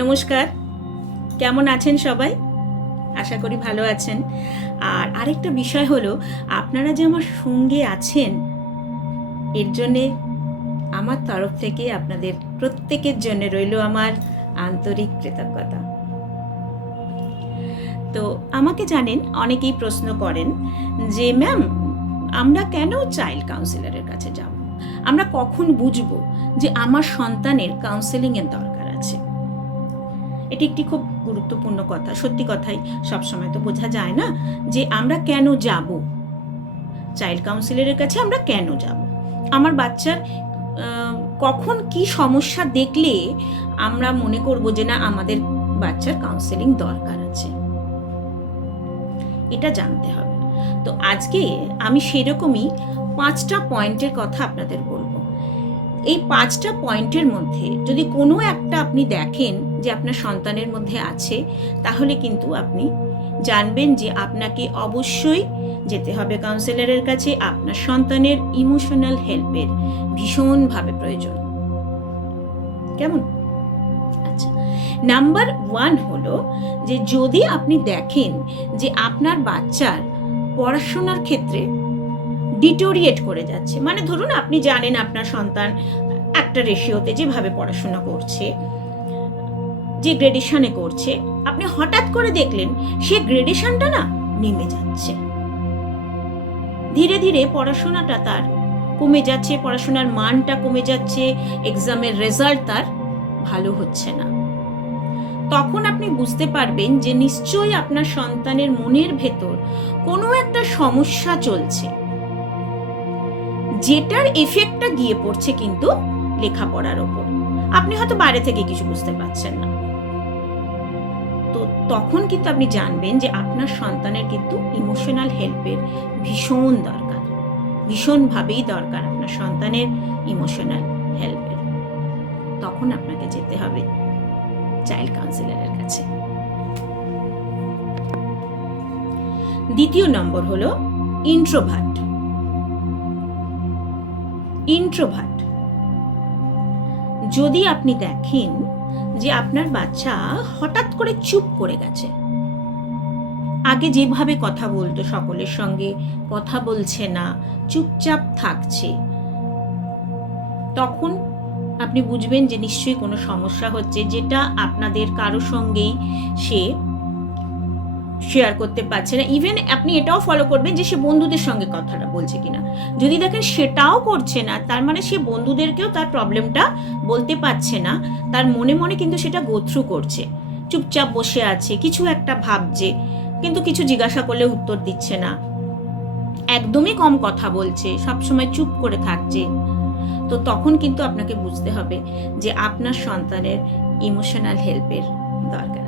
নমস্কার, কেমন আছেন সবাই? আশা করি ভালো আছেন। আর আরেকটা বিষয় হলো, আপনারা যে আমার সঙ্গে আছেন, এর জন্যে আমার তরফ থেকে আপনাদের প্রত্যেকের জন্য রইল আমার আন্তরিক কৃতজ্ঞতা। তো আমাকে জানেন, অনেকেই প্রশ্ন করেন যে ম্যাম, আমরা কেন চাইল্ড কাউন্সিলরের কাছে যাব? আমরা কখন বুঝবো যে আমার সন্তানের কাউন্সেলিংয়ের দরকার আছে? এটি একটি খুব গুরুত্বপূর্ণ কথা। সত্যি কথাই, সবসময় তো বোঝা যায় না যে আমরা কেন যাব চাইল্ড কাউন্সিলরের কাছে। আমরা কেন যাব? আমার বাচ্চার কখন কি সমস্যা দেখলে আমরা মনে করব যে না, আমাদের বাচ্চার কাউন্সেলিং দরকার আছে, এটা জানতে হবে। তো আজকে আমি সেরকমই 5টা পয়েন্টের কথা আপনাদের বলবো। এই 5টা পয়েন্টের মধ্যে যদি কোনো একটা আপনি দেখেন যে আপনার সন্তানের মধ্যে আছে, তাহলে কিন্তু আপনি জানবেন যে আপনাকে অবশ্যই যেতে হবে কাউন্সিলরের কাছে। আপনার সন্তানের ইমোশনাল হেল্পের ভীষণভাবে প্রয়োজন। কেমন? আচ্ছা, নাম্বার 1 হলো যে যদি আপনি দেখেন যে আপনার বাচ্চার পড়াশোনার ক্ষেত্রে ডিটোরিয়েট করে যাচ্ছে, মানে ধরুন আপনি জানেন আপনার সন্তান একটা রেশিওতে যেভাবে পড়াশোনা করছে, যে গ্রেডেশনে করছে, আপনি হঠাৎ করে দেখলেন সে গ্রেডেশনটা না নেমে যাচ্ছে, ধীরে ধীরে পড়াশোনাটা তার কমে যাচ্ছে, পড়াশোনার মানটা কমে যাচ্ছে, এক্সামের রেজাল্ট তার ভালো হচ্ছে না, তখন আপনি বুঝতে পারবেন যে নিশ্চয়ই আপনার সন্তানের মনের ভেতর কোনো একটা সমস্যা চলছে, যেটার এফেক্টটা গিয়ে পড়ছে কিন্তু লেখাপড়ার ওপর। আপনি হয়তো বাইরে থেকে কিছু বুঝতে পারছেন না, তো তখন কিন্তু আপনি জানবেন যে আপনার সন্তানের কিন্তু ইমোশনাল হেল্পের ভীষণ দরকার, ভীষণভাবেই দরকার আপনার সন্তানের ইমোশনাল হেল্পের। তখন আপনাকে যেতে হবে চাইল্ড কাউন্সিলরের কাছে। দ্বিতীয় নম্বর হলো ইন্ট্রোভার্ট। যদি আপনি দেখেন যে আপনার বাচ্চা হঠাৎ করে চুপ করে গেছে, আগে যেভাবে কথা বলতো, সকলের সঙ্গে কথা বলছে না, চুপচাপ থাকছে, তখন আপনি বুঝবেন যে নিশ্চয়ই কোনো সমস্যা হচ্ছে, যেটা আপনাদের কারো সঙ্গেই সে শেয়ার করতে পারছে না। ইভেন আপনি এটাও ফলো করবেন যে সে বন্ধুদের সঙ্গে কথাটা বলছে কিনা। যদি দেখেন সেটাও করছে না, তার মানে সে বন্ধুদেরকেও তার প্রবলেমটা বলতে পারছে না, তার মনে মনে কিন্তু সেটা গো থ্রু করছে, চুপচাপ বসে আছে, কিছু একটা ভাবছে, কিন্তু কিছু জিজ্ঞাসা করলে উত্তর দিচ্ছে না, একদমই কম কথা বলছে, সবসময় চুপ করে থাকছে, তো তখন কিন্তু আপনাকে বুঝতে হবে যে আপনার সন্তানের ইমোশনাল হেল্পের দরকার